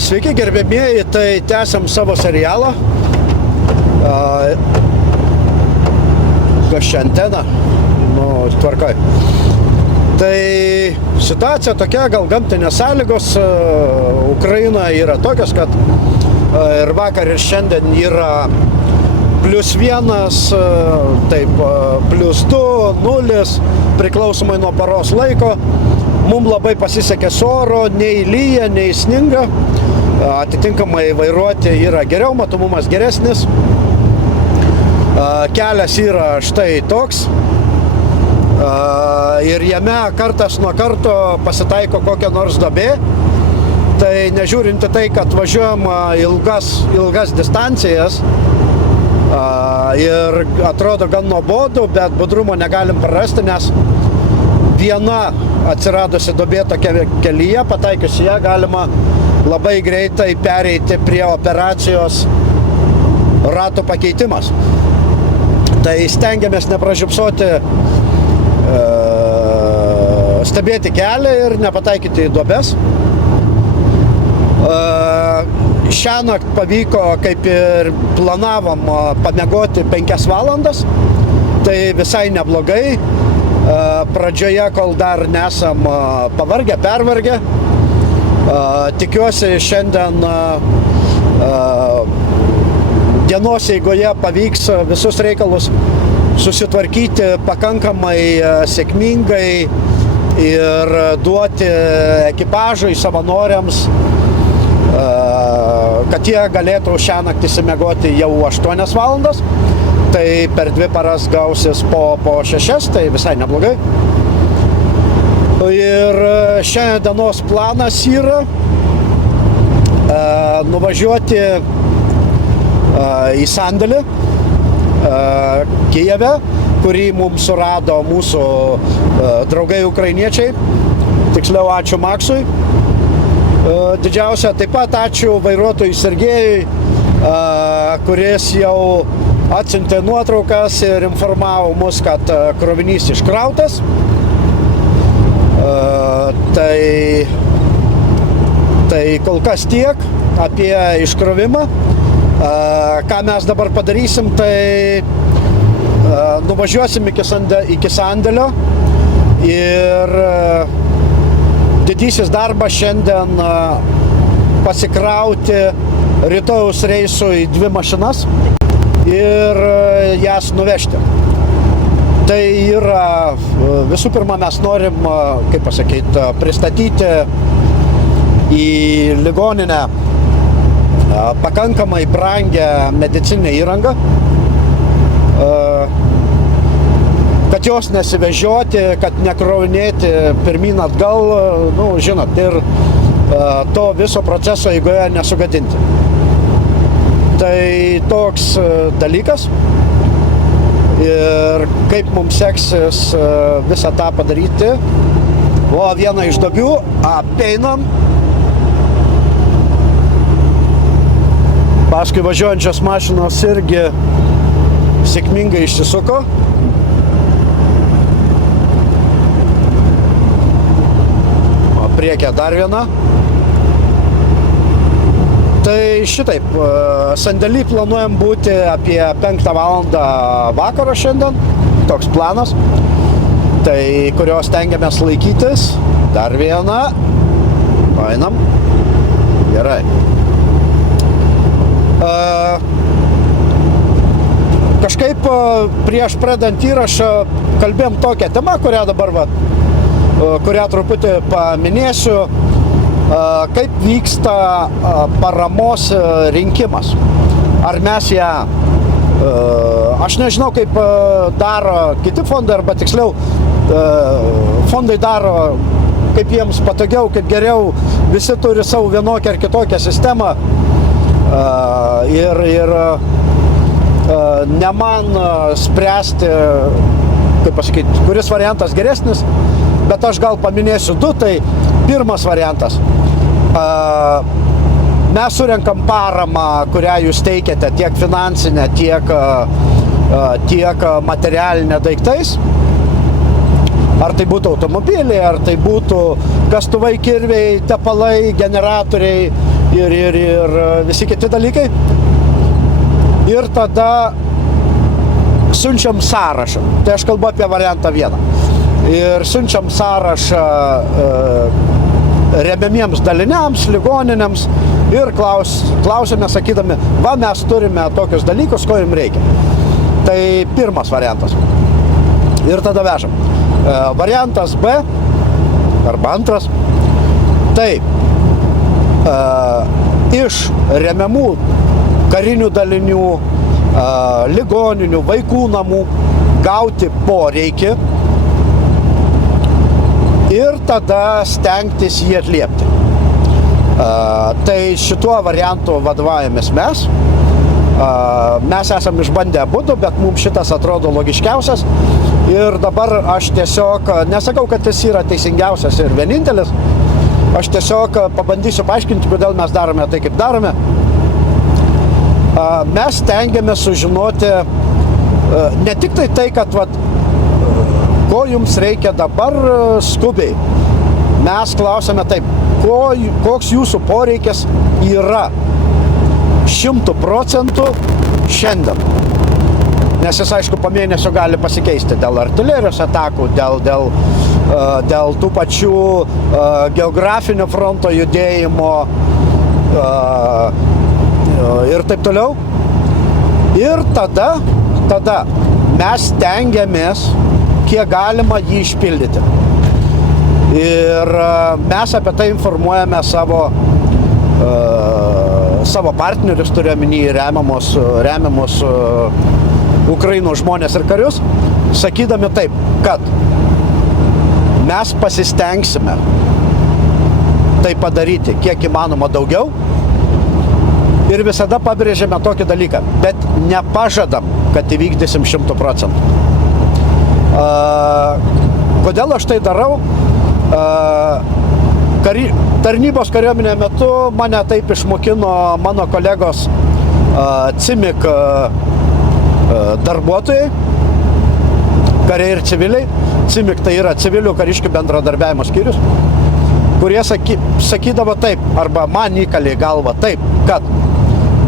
Sveiki gerbėmieji, tai tęsiam savo serialą. Kas čia antena? Nu, tvarkoj. Tai situacija tokia, gal gamtinės sąlygos Ukrainoje yra tokios, kad ir vakar ir šiandien yra +1, taip, +2, 0, priklausomai nuo paros laiko. Mums labai pasisekė su oro, nei lyja, nei sninga. Atitinkamai vairuoti yra geriau, matomumas geresnis. Kelias yra štai toks. Ir jame kartas nuo karto pasitaiko kokia nors duobė. Tai nežiūrinti tai, kad važiuojam ilgas distancijas ir atrodo gan nuobodu, bet budrumo negalim prarasti, nes viena atsiradusi duobė tokia kelyje, pataikius ją galima labai greitai pereiti prie operacijos ratų pakeitimas. Tai stengiamės nepražiopsoti, stebėti kelią ir nepataikyti į duobes. Šiąnakt pavyko, kaip ir planavom, pamiegoti 5 valandas. Tai visai neblogai. Pradžioje, kol dar nesam pavargę, pervargę. Tikiuosi šiandien dienos eigoje pavyks visus reikalus susitvarkyti pakankamai sėkmingai ir duoti ekipažui, savanoriams, kad jie galėtų šiąnakt išsimiegoti jau 8 valandas. Tai per 2 paras gausis po 6, tai visai neblogai. Ir šiandienos planas yra nuvažiuoti į sandėlį Kijeve, kurį mums surado mūsų draugai ukrainiečiai. Tiksliau, ačiū Maksui. Didžiausia, taip pat ačiū vairuotojui Sergejui, kuris jau atsiuntė nuotraukas ir informavo mus, kad krovinys iškrautas. Tai kol kas tiek apie iškrovimą. Ką mes dabar padarysim, tai nuvažiuosim iki sandėlio ir didysis darbas šiandien pasikrauti rytojaus reisų į 2 mašinas ir jas nuvežti. Tai yra, visų pirma, mes norim, kaip pasakyti, pristatyti į ligoninę pakankamai brangią medicininę įrangą, kad jos nesivežioti, kad nekrovinėti pirmyn atgal, nu, žinot, ir to viso proceso eigoje nesugadinti. Tai toks dalykas ir kaip mums seksis visą tą padaryti. O vieną iš duobių apeinam. Paskui važiuojančios mašinos irgi sėkmingai išsisuko. O priekyje dar viena. Tai šitaip, sandėly planuojam būti apie 5 valandą vakaro šiandien, toks planas, tai kurios stengiamės laikytis. Dar viena, painam, gerai. Kažkaip prieš pradant įrašą kalbėjom tokią temą, kurią truputį paminėsiu. Kaip vyksta paramos rinkimas. Ar mes ją, aš nežinau, kaip daro kiti fondai, arba tiksliau, fondai daro kaip jiems patogiau, kaip geriau, visi turi savo vienokią ar kitokią sistemą. Ir ne man spręsti, kaip pasakyti, kuris variantas geresnis, bet aš gal paminėsiu 2, tai pirmas variantas. Mes surenkam paramą, kurią jūs teikiate, tiek finansinę, tiek materialinę daiktais. Ar tai būtų automobiliai, ar tai būtų kastuvai, kirviai, tepalai, generatoriai ir visi kiti dalykai. Ir tada siunčiam sąrašą. Tai aš kalbu apie variantą 1. Ir siunčiam sąrašą remiamiems daliniams, ligoninėms ir klausime, sakydami, va, mes turime tokius dalykus, ko jums reikia. Tai pirmas variantas. Ir tada vežam. Variantas B, arba antras, tai iš remiamų karinių dalinių, ligoninių, vaikų namų gauti poreikį ir tada stengtis jį atliepti. Tai šituo variantu vadovaujamės mes. Mes esam išbandę abudu, bet mums šitas atrodo logiškiausias. Ir dabar aš tiesiog, nesakau, kad jis yra teisingiausias ir vienintelis, aš tiesiog pabandysiu paaiškinti, kodėl mes darome tai, kaip darome. Mes stengiamės sužinoti ne tik tai, kad ko jums reikia dabar skubiai. Mes klausime taip, koks jūsų poreikis yra 100% šiandien. Nes jis, aišku, po mėnesio gali pasikeisti dėl artilerijos atakų, dėl tų pačių geografinio fronto judėjimo ir taip toliau. Ir tada mes stengiamės, kiek galima jį išpildyti. Ir mes apie tai informuojame savo partnerius, turiuomenį remiamus Ukrainos žmonės ir karius, sakydami taip, kad mes pasistengsime tai padaryti kiek įmanoma daugiau ir visada pabrėžiame tokį dalyką, bet nepažadam, kad įvykdysim 100%. Kodėl aš tai darau? Tarnybos kariuomenėje metu mane taip išmokino mano kolegos CIMIK darbuotojai, kariai ir civiliai. CIMIK tai yra civilių kariškių bendradarbiavimo skyrius, kurie sakydavo taip, arba man įkalė į galvą taip, kad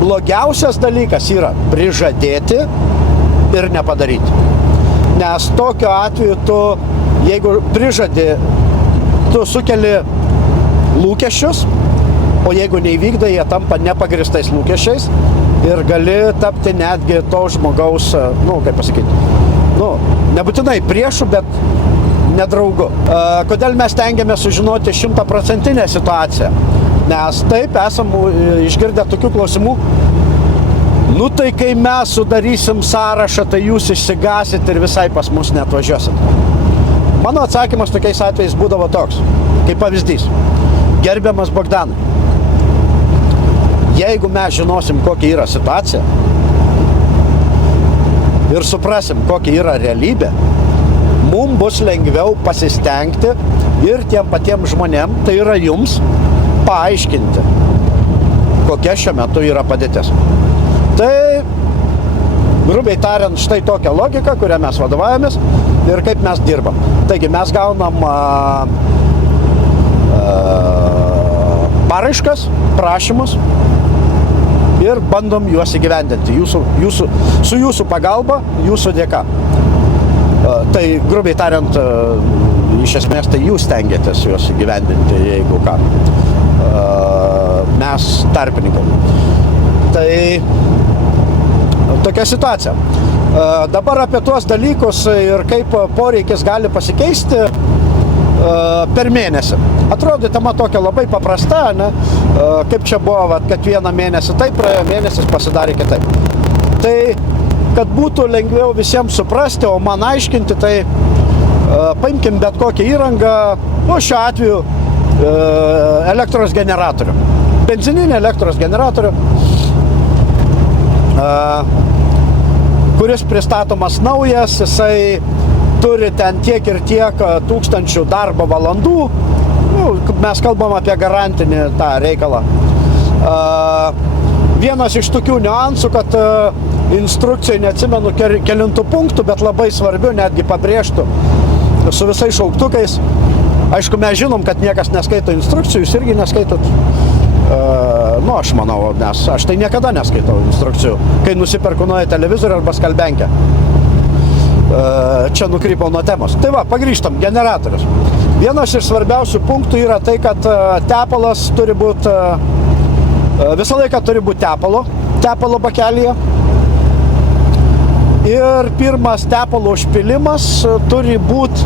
blogiausias dalykas yra prižadėti ir nepadaryti. Nes tokiu atveju tu, jeigu prižadi, tu sukeli lūkesčius, o jeigu neįvykdai, jie tampa nepagristais lūkesčiais ir gali tapti netgi to žmogaus, kaip pasakyti, nebūtinai priešu, bet nedraugu. Kodėl mes tengiamės sužinoti 100% situaciją? Nes taip esam išgirdę tokių klausimų. Tai kai mes sudarysim sąrašą, tai jūs išsigasit ir visai pas mus neatvažiuosit. Mano atsakymas tokiais atvejais būdavo toks, kaip pavyzdys. Gerbiamas Bogdanai, jeigu mes žinosim, kokia yra situacija ir suprasim, kokia yra realybė, mums bus lengviau pasistengti ir tiem patiem žmonėm, tai yra jums, paaiškinti, kokia šiuo metu yra padėtis. Tai, grubiai tariant, štai tokia logika, kurią mes vadovaujamės ir kaip mes dirbam. Taigi mes gaunam paraiškas, prašymus ir bandom juos įgyvendinti su jūsų pagalba, jūsų dėka. Tai, grubiai tariant, iš esmės tai jūs stengiatės juos įgyvendinti, jeigu ką. Mes tarpininkai. Tai tokia situacija. Dabar apie tuos dalykus ir kaip poreikis gali pasikeisti per mėnesį. Atrodo, tema tokia labai paprasta, ne? Kaip čia buvo, kad vieną mėnesį taip praėjo, mėnesis pasidarė kitaip. Tai, kad būtų lengviau visiems suprasti, o man aiškinti, tai paimkim bet kokią įrangą, šiuo atveju elektros generatorių. Benzininį elektros generatorių, kuris pristatomas naujas, jisai turi ten tiek ir tiek tūkstančių darbo valandų. Mes kalbam apie garantinį tą reikalą. Vienas iš tokių niuansų, kad instrukcijai neatsimenu kelintų punktų, bet labai svarbių, netgi pabrėžtų su visais šauktukais. Aišku, mes žinom, kad niekas neskaito instrukcijų, jūs irgi neskaitot. Nu, aš manau, nes aš tai niekada neskaitau instrukcijų, kai nusiperku naują televizorių arba skalbenkę. Čia nukrypau nuo temos. Tai va, pagrįžtam, generatorius. Vienas iš svarbiausių punktų yra tai, kad tepalas turi būti, visą laiką turi būti tepalo bakelyje. Ir pirmas tepalo užpilimas turi būti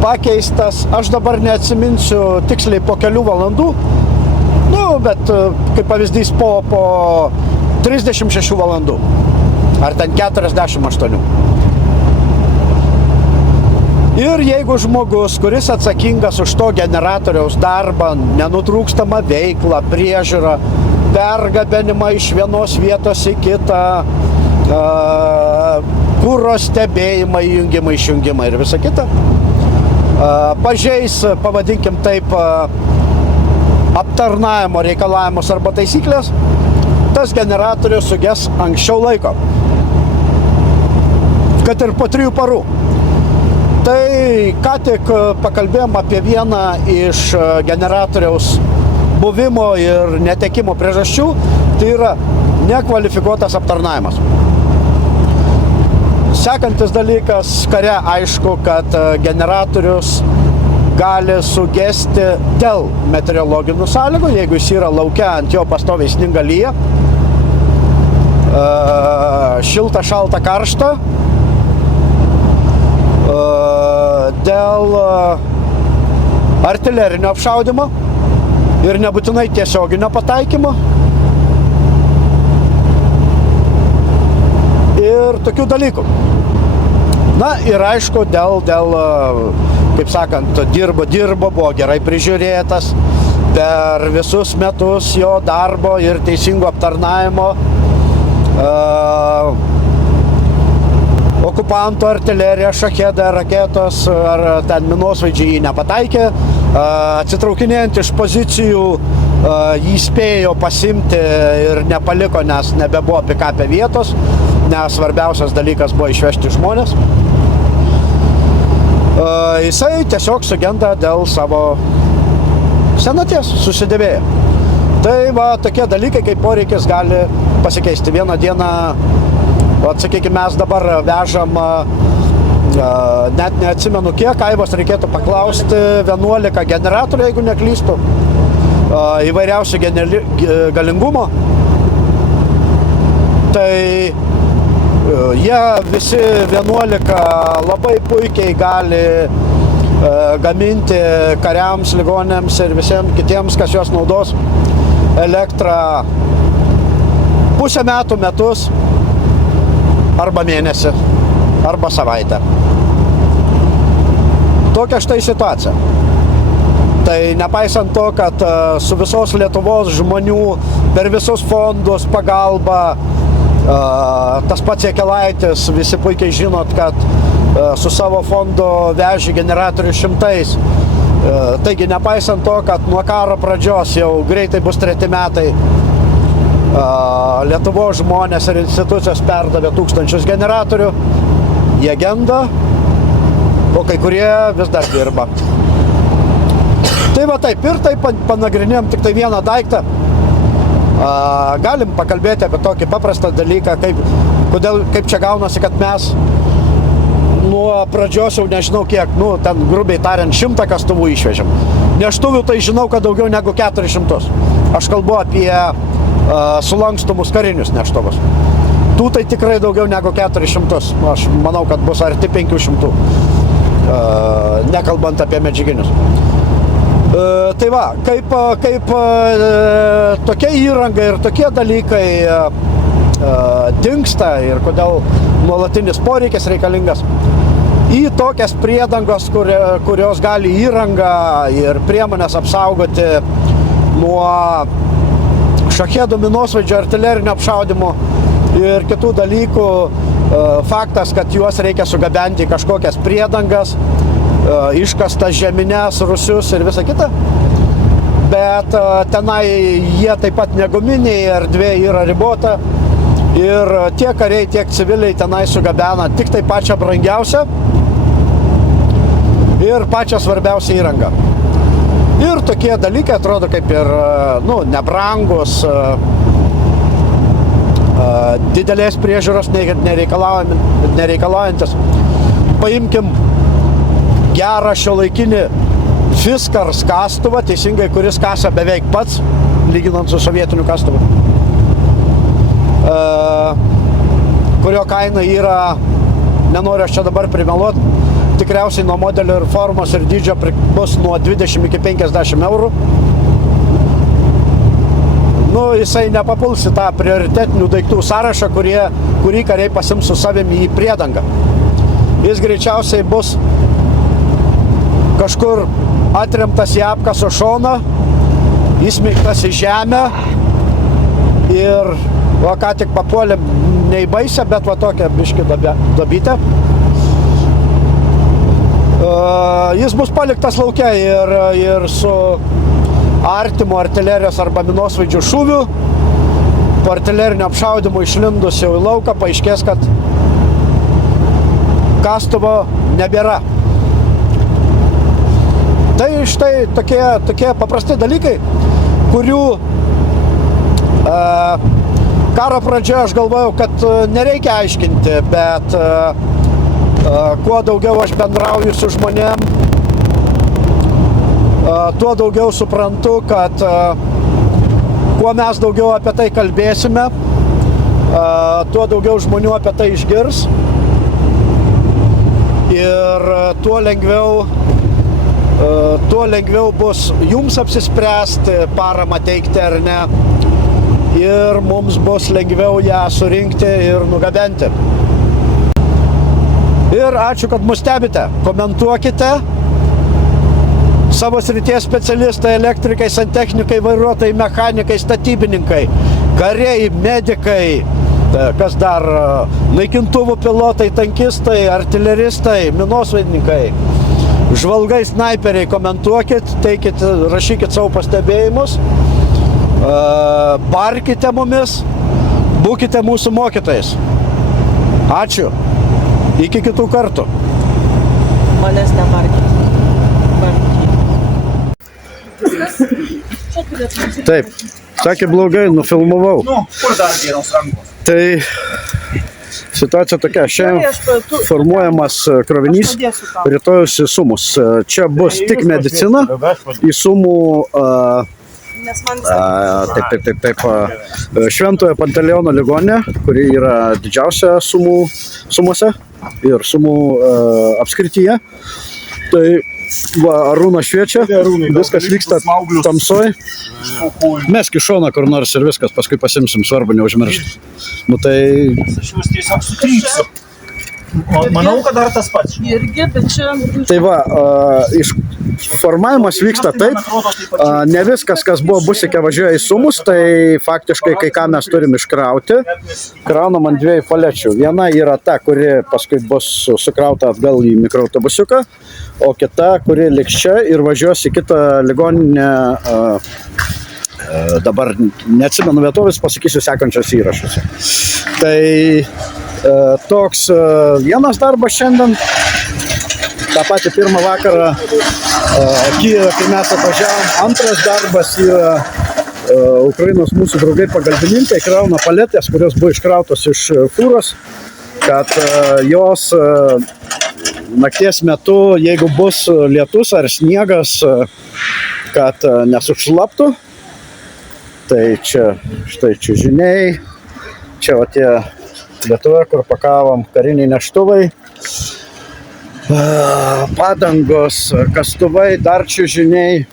pakeistas, aš dabar neatsiminsiu tiksliai po kelių valandų, nu, bet kaip pavyzdys po 36 valandų, ar ten 48. Ir jeigu žmogus, kuris atsakingas už to generatoriaus darbą, nenutrūkstamą veiklą, priežiūrą, pergabenimą iš vienos vietos į kitą, kuro stebėjimą, įjungimą, išjungimą ir visą kitą, pažeis, pavadinkim taip, aptarnavimo reikalavimus arba taisyklės, tas generatorius suges anksčiau laiko, kad ir po 3 parų. Tai ką tik pakalbėjom apie vieną iš generatoriaus buvimo ir netekimo priežasčių, tai yra nekvalifikuotas aptarnavimas. Sekantis dalykas, kare aišku, kad generatorius gali sugesti dėl meteorologinių sąlygų, jeigu jis yra lauke, ant jo pastoviai sninga, lyja, šilta, šalta, karšta, dėl artilerinio apšaudimo ir nebūtinai tiesioginio pataikymo ir tokių dalykų. Na ir aišku, dėl kaip sakant, dirbo, buvo gerai prižiūrėtas per visus metus jo darbo ir teisingo aptarnavimo. Okupantų artilerija, šachedai, raketos ar ten minosvaidžiai jį nepataikė. Atsitraukinėjant iš pozicijų jį spėjo pasimti ir nepaliko, nes nebebuvo pikapė vietos, nes svarbiausias dalykas buvo išvežti žmonės. Jisai tiesiog sugenda dėl savo senaties, susidėvėjo. Tai va, tokie dalykai, kaip poreikis gali pasikeisti. Vieną dieną, sakykime, mes dabar vežam, net neatsimenu kiek, Aivos reikėtų paklausti, 11 generatorių, jeigu neklystu, įvairiausių galingumo. Tai jie visi 11 labai puikiai gali gaminti kariams, ligonėms ir visiems kitiems, kas juos naudos elektrą pusę metų, metus, arba mėnesį, arba savaitę. Tokia štai situacija. Tai nepaisant to, kad su visos Lietuvos žmonių per visus fondus pagalba, tas pats Jakelaitis, visi puikiai žinot, kad su savo fondo veži generatorių šimtais. Taigi nepaisant to, kad nuo karo pradžios jau greitai bus 3 metai, Lietuvos žmonės ir institucijos perdavė 1000 generatorių, jie genda, o kai kurie vis dar dirba. Tai va taip ir taip panagrinėjom tik tai vieną daiktą. Galim pakalbėti apie tokį paprastą dalyką, kaip čia gaunasi, kad mes nuo pradžios jau nežinau kiek, ten grubiai tariant 100 kastuvų išvežėm. Neštuvių tai žinau, kad daugiau negu 400. Aš kalbu apie sulankstomus karinius neštuvus. Tų tai tikrai daugiau negu 400. Aš manau, kad bus arti 500, nekalbant apie medžiaginius. Tai va, kaip tokia įranga ir tokie dalykai dingsta ir kodėl nuolatinis poreikis reikalingas, į tokias priedangos, kurios gali įrangą ir priemonės apsaugoti nuo šachedų, minosvaidžių, artilerinio apšaudimo ir kitų dalykų. Faktas, kad juos reikia sugabenti į kažkokias priedangas, iškastas žemines, rusius ir visa kita. Bet tenai jie taip pat neguminiai, erdvė yra ribota ir tiek kariai, tiek civiliai tenai sugabena tik tai pačią brangiausią ir pačią svarbiausią įrangą. Ir tokie dalykai atrodo kaip ir, nebrangus, didelės priežiūros nereikalaujantis. Paimkim gerą šiuolaikinį Fiskars kastuvą, teisingai, kuris kasa beveik pats, lyginant su sovietiniu kastuvu, kurio kaina yra, nenoriu aš čia dabar primeluoti, tikriausiai nuo modelio ir formos ir dydžio bus nuo 20 iki 50 eurų. Jisai nepapuls į tą prioritetinių daiktų sąrašą, kurį kariai pasims su savimi į priedangą. Jis greičiausiai bus kažkur atremtas į apkaso šoną, įsmeigtas į žemę ir ką tik papuolė ne į baisę, bet tokią biškį dabytę. Jis bus paliktas lauke ir su artimu artilerijos arba minosvaidžių šūviu, po artilerinio apšaudimo išlindus jau į lauką, paaiškės, kad kastuvo nebėra. Tai štai tokie paprasti dalykai, kurių karo pradžioje aš galvojau, kad nereikia aiškinti, bet kuo daugiau aš bendrauju su žmonėm, tuo daugiau suprantu, kad kuo mes daugiau apie tai kalbėsime, tuo daugiau žmonių apie tai išgirs ir tuo lengviau bus jums apsispręsti, paramą teikti ar ne, ir mums bus lengviau ją surinkti ir nugabenti. Ir ačiū, kad mus stebite. Komentuokite. Savo srities specialistai, elektrikai, santechnikai, vairuotojai, mechanikai, statybininkai, kariai, medikai, kas dar, naikintuvų pilotai, tankistai, artileristai, minosvaidininkai, žvalgai, snaiperiai, komentuokit, teikit, rašykit savo pastebėjimus, barkite mumis, būkite mūsų mokytojais. Ačiū. Iki kitų kartų. Manęs nebarkit. Taip, sakė blogai, nufilmavau. Kur dar dienos rankos? Tai situacija tokia, šiandien formuojamas krovinys, rytojus į Sumus. Čia bus tik medicina, į Sumų Šventojo Panteleono ligoninė, kuri yra didžiausia Sumuose ir Sumų apskrityje. Tai Arūnas šviečia, viskas vyksta tamsoj. Mesk į šoną kur nors ir viskas, paskui pasimsim, svarbu neužmiršti. Tai... Aš jūs tiesiog sutrypsiu. Manau, kad dar tas pats. Irgi, bet čia... Tai formavimas vyksta taip, ne viskas, kas bus iki važiuoja į Sumus, tai faktiškai kai ką mes turim iškrauti. Kraunam ant dviejų palečių. Viena yra ta, kuri paskui bus sukrauta atgal į mikroautobusiuką, o kita, kuri liks čia ir važiuos į kitą ligoninę. Dabar neatsimenu vietovės, pasakysiu sekančios įrašuose. Tai toks vienas darbas šiandien. tą patį pirmą vakarą Kijeve, kai mes atvažiavom. Antras darbas yra Ukrainos mūsų draugai pagalbininkai krauna paletės, kurios buvo iškrautos iš fūros, kad jos nakties metu, jeigu bus lietus ar sniegas, kad nesušlaptų. Tai čia, štai čiužiniai, čia va tie Lietuvoje, kur pakavom kariniai neštuvai, padangos, kastuvai, dar čiužiniai,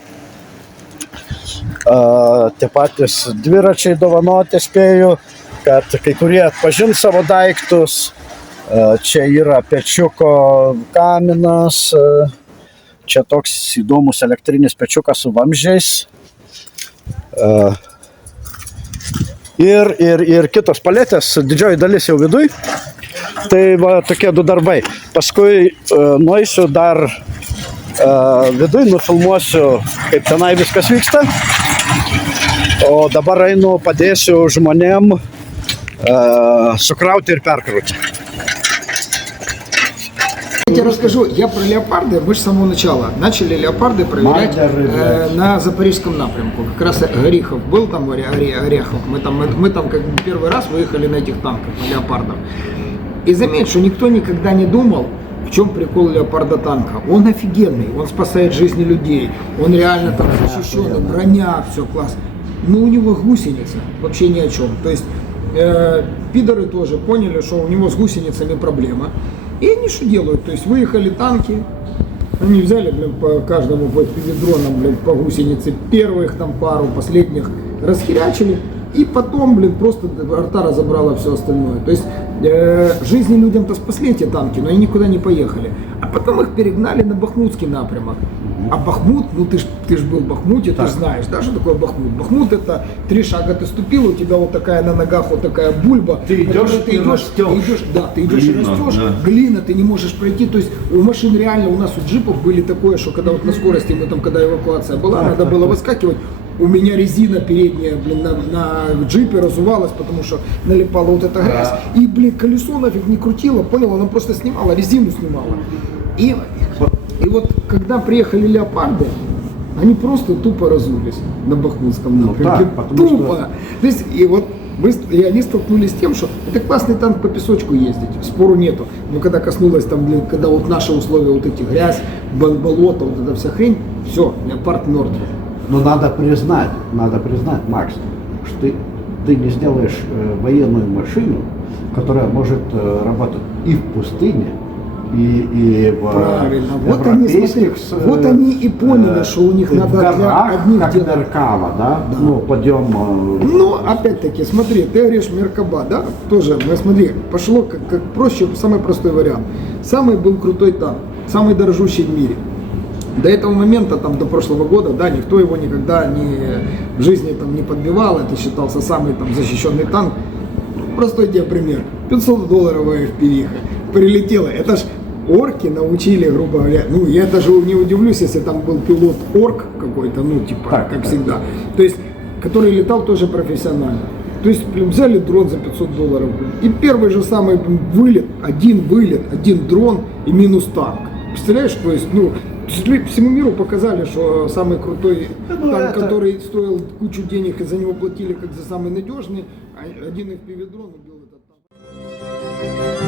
tie patys dviračiai dovanoti spėju, kad kai kurie atpažins savo daiktus. Čia yra pečiuko kaminas, čia toks įdomus elektrinis pečiukas su vamzdžiais. Ir kitos paletės, didžioji dalis jau viduj. Tai va tokie du darbai. Paskui nueisiu dar viduj, nufilmuosiu, kaip tenai viskas vyksta. O dabar einu, padėsiu žmonėm sukrauti ir perkrauti. Я тебе расскажу, я про леопарды, мы же с самого начала начали леопарды проверять Мальдеры, блядь. на запорожском напрямку. Как раз Горихов был там, Орехов, мы там как бы первый раз выехали на этих танках, на леопардах. И заметь, что никто никогда не думал, в чем прикол леопарда танка. Он офигенный, он спасает жизни людей, он реально там защищенный, броня, все класс. Но у него гусеница вообще ни о чем. То есть пидоры тоже поняли, что у него с гусеницами проблема. И они что делают? То есть выехали танки, они взяли, блин, по каждому по пивидронам, блин, по гусенице, первых там пару, последних расхерячили. И потом, блин, просто арта разобрала все остальное. То есть жизни людям-то спасли эти танки, но они никуда не поехали. А потом их перегнали на Бахмутский напрямок. А Бахмут, ну ты ж был в Бахмуте, ты ж знаешь, да, что такое Бахмут? Бахмут — это 3 шага ты ступил, у тебя вот такая на ногах вот такая бульба. Ты идешь и растешь. Ты идешь и растешь, глина, ты не можешь пройти. То есть у машин реально, у нас у джипов были такое, что когда вот на скорости, мы там, когда эвакуация была, надо было выскакивать. У меня резина передняя, блин, на джипе разувалась, потому что налипала вот эта грязь. И, блин, колесо нафиг не крутило, понял, оно просто снимало, резину снимало. И вот, когда приехали леопарды, они просто тупо разулись на Бахмутском напрямке. так, потому Тупо. что- То есть, и они столкнулись с тем, что это классный танк по песочку ездить, спору нету. Но когда коснулось там, блин, когда вот наши условия, вот эти грязь, болото, вот эта вся хрень, все, леопард мертвый. Но надо признать, Макс, что ты не сделаешь военную машину, которая может работать и в пустыне, и в Правильно. Вот они, смотри, европейских, вот они и поняли, что у них в надо для горах, одних как делать. Меркава, да? Да. Ну, подъем. Ну, опять-таки, смотри, ты говоришь Меркаба, да? Тоже, смотри, пошло как проще, самый простой вариант. Самый был крутой танк, самый дорожущий в мире. До этого момента, там, до прошлого года, да, никто его никогда в жизни там не подбивал, это считался самый там защищенный танк. Простой тебе пример. $500 FPV прилетело. Это ж орки научили, грубо говоря, ну я даже не удивлюсь, если там был пилот орк какой-то, ну типа, Так, как так. всегда. То есть, который летал тоже профессионально. То есть, блин, взяли дрон за $500, блин, и первый же самый вылет, один дрон и минус танк. Представляешь, то есть, ну, всему миру показали, что самый крутой Ну, танк, это- который стоил кучу денег, и за него платили как за самый надежный, а один FPV-дрон убил этот танк.